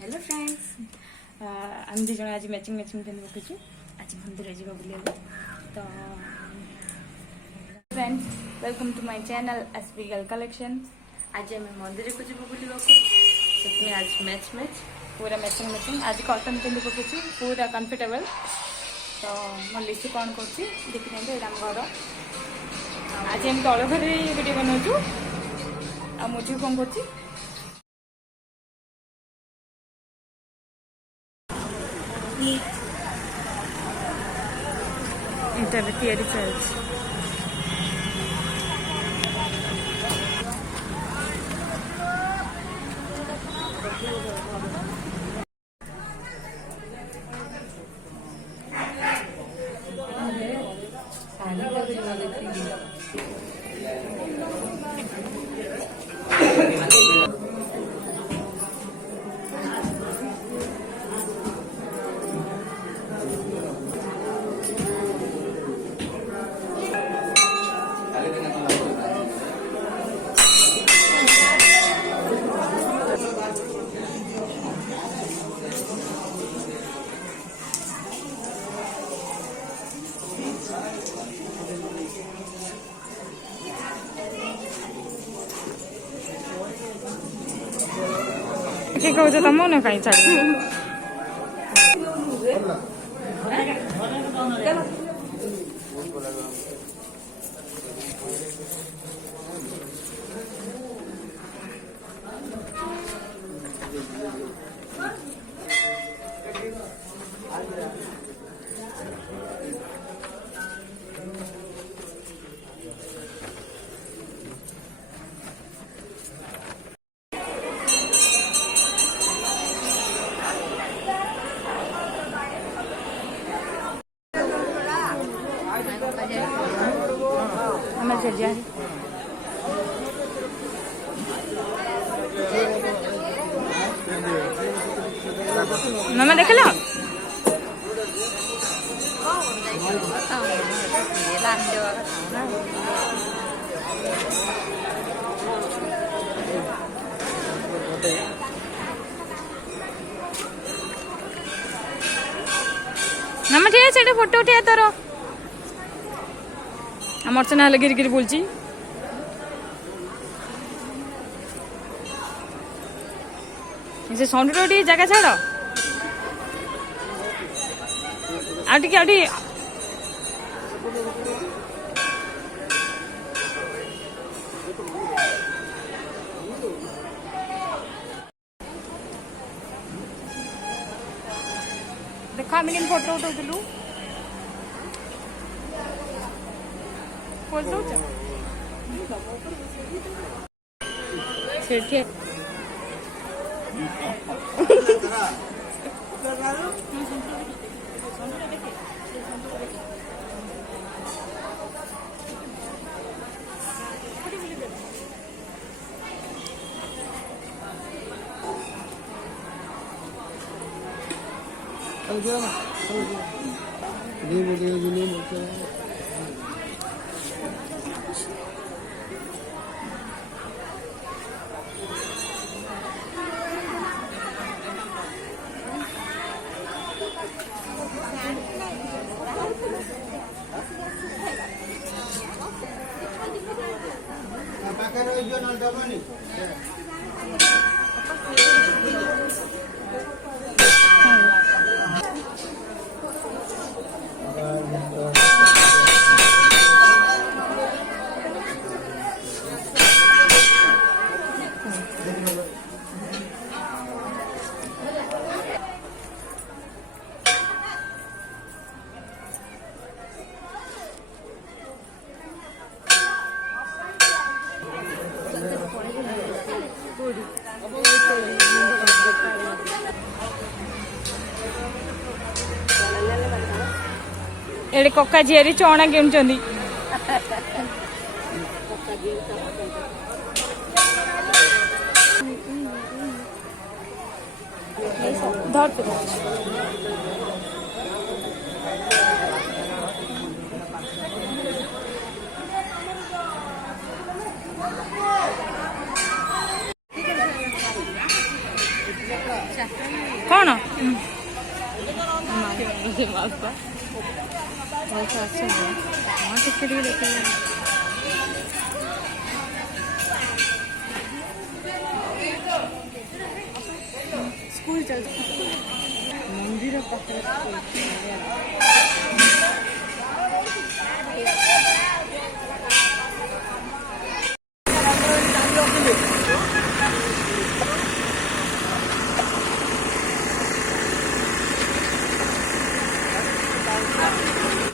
Hello friends आम दी जन आज मैचिंग मैचिंग पिंधि पकईचु आज मंदिर जा बुले तो friends welcome to my channel SP girl collection. आज आम मंदिर को जीव बुलवा से आज मैच मैच पूरा मैचिंग मैचिंग आज कॉटन पिंधि पकईचु पूरा कंफर्टेबल। तो मो लिचु कौन कर देखी ये आम घर आज आम तल घर वीडियो बनाऊँ आ मुझे कौन कर तैयारी चलती के कौच तम न कहीं छाड़ चल जाए मामा देख लो मामा ठीक है फोटो उठे तोर आम अर्चना हेल्ले गिरी गिरी बोलची से साउंड जगह छाड़ आटे देख आम कि फोटो उठाऊ एडे कक्का झीरी चौणा किणुचंदी धर କ'ଣ ହଁ ଟିକେ ଟିକେ ଦେଖିଲେ ସ୍କୁଲ ଚାଲିଛି ମନ୍ଦିର ପାଖରେ